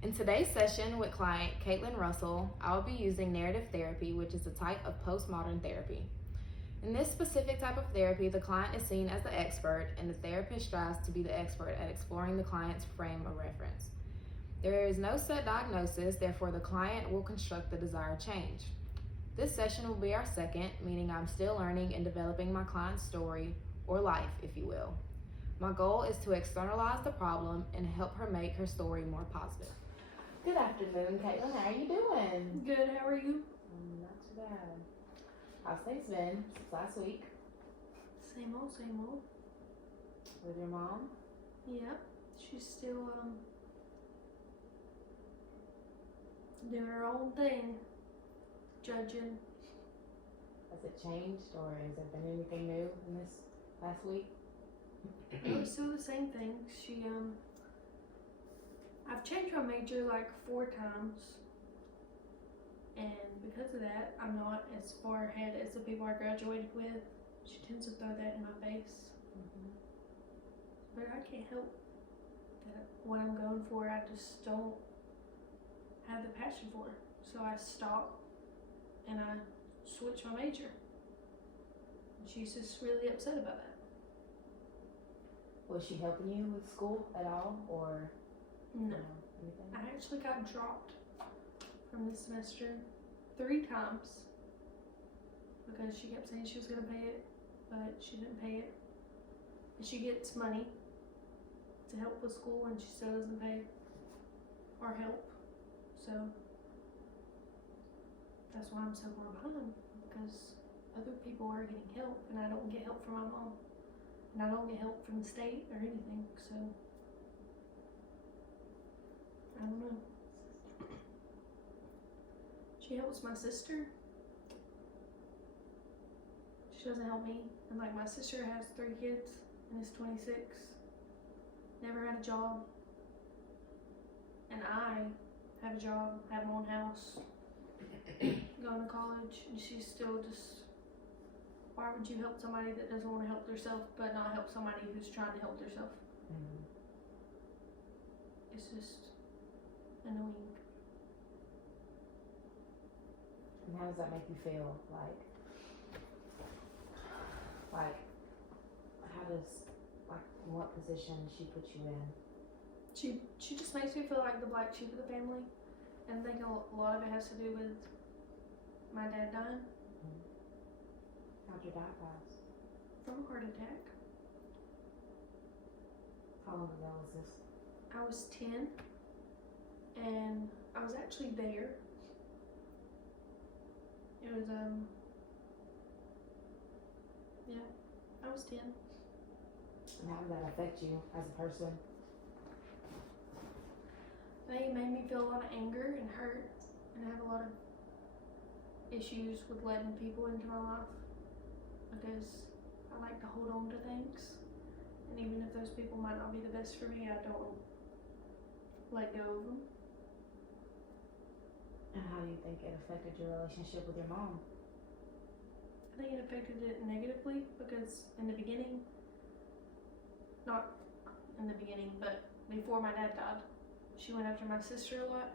In today's session with client Caitlin Russell, I will be using narrative therapy, which is a type of postmodern therapy. In this specific type of therapy, the client is seen as the expert, and the therapist strives to be the expert at exploring the client's frame of reference. There is no set diagnosis, therefore, the client will construct the desired change. This session will be our second, meaning I'm still learning and developing my client's story, or life, if you will. My goal is to externalize the problem and help her make her story more positive. Good afternoon, Caitlin. How are you doing? Good, how are you? Not too bad. How's things been since last week? Same old, same old. With your mom? Yep, she's still doing her own thing, judging. Has it changed, or has there been anything new in this last week? It's still the same thing. I've changed my major like 4 times, and because of that, I'm not as far ahead as the people I graduated with. She tends to throw that in my face. But I can't help that what I'm going for, I just don't have the passion for. So I stop and I switch my major. And she's just really upset about that. Was she helping you with school at all, or No. anything? I actually got dropped from this semester 3 times because she kept saying she was going to pay it, but she didn't pay it. And she gets money to help with school, and she still doesn't pay or help. So that's why I'm so far behind, because other people are getting help and I don't get help from my mom, and I don't get help from the state or anything. So I don't know. She helps my sister. She doesn't help me. And like, my sister has 3 kids and is 26. Never had a job. And I have a job, have my own house, going to college, and she's still just, why would you help somebody that doesn't want to help themselves but not help somebody who's trying to help themselves? It's just annoying. And how does that make you feel? In what position does she put you in? She just makes me feel like the black sheep of the family, and I think a lot of it has to do with my dad dying. How'd your dad pass? From a heart attack. How long ago was this? I was 10, and I was actually there. It was, yeah, I was 10. And how did that affect you as a person? I think it made me feel a lot of anger and hurt, and I have a lot of issues with letting people into my life, because I like to hold on to things, and even if those people might not be the best for me, I don't let go of them. And how do you think it affected your relationship with your mom? I think it affected it negatively, because in the beginning, not in the beginning, but before my dad died, she went after my sister a lot,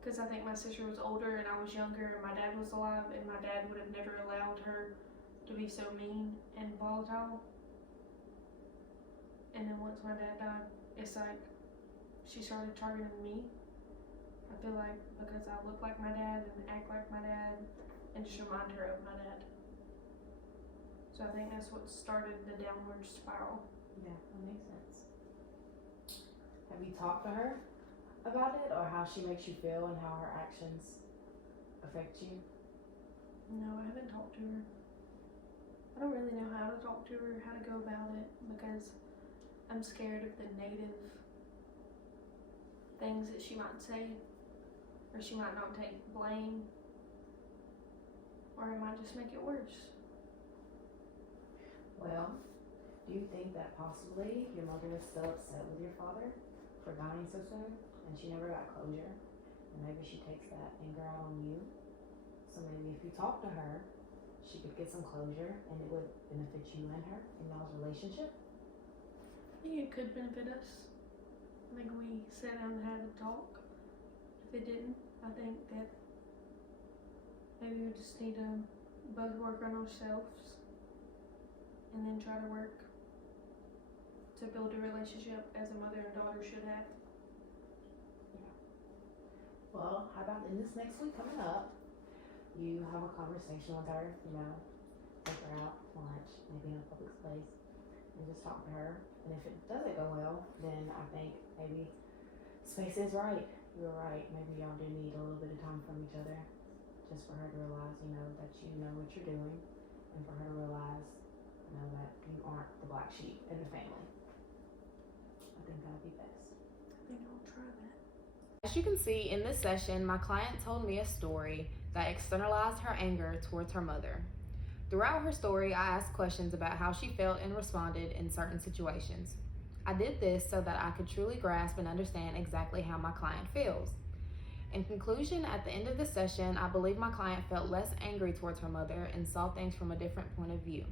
because I think my sister was older and I was younger and my dad was alive, and my dad would have never allowed her to be so mean and volatile. And then once my dad died, it's like she started targeting me. I feel like because I look like my dad and act like my dad and just remind her of my dad. So I think that's what started the downward spiral. Yeah, that makes sense. Have you talked to her about it, or how she makes you feel and how her actions affect you? No, I haven't talked to her. I don't really know how to talk to her, how to go about it, because I'm scared of the negative things that she might say, or she might not take blame, or it might just make it worse. Well, do you think that possibly your mother was still upset with your father for dying so soon, and she never got closure, and maybe she takes that anger out on you? So maybe if you talk to her, she could get some closure, and it would benefit you and her in y'all's relationship. I think it could benefit us. I think we sat down and had a talk, I think that maybe we just need to both work on ourselves and then try to work to build a relationship as a mother and daughter should have. Well, how about in this next week coming up, you have a conversation with her, you know, take her out to lunch, maybe in a public space, and just talk to her. And if it doesn't go well, then I think maybe space is right. You're right. Maybe y'all do need a little bit of time from each other, just for her to realize, you know, that you know what you're doing, and for her to realize, you know, that you aren't the black sheep in the family. I think that'd be best. I think I'll try that. As you can see in this session, my client told me a story that externalized her anger towards her mother. Throughout her story, I asked questions about how she felt and responded in certain situations. I did this so that I could truly grasp and understand exactly how my client feels. In conclusion, at the end of the session, I believe my client felt less angry towards her mother and saw things from a different point of view.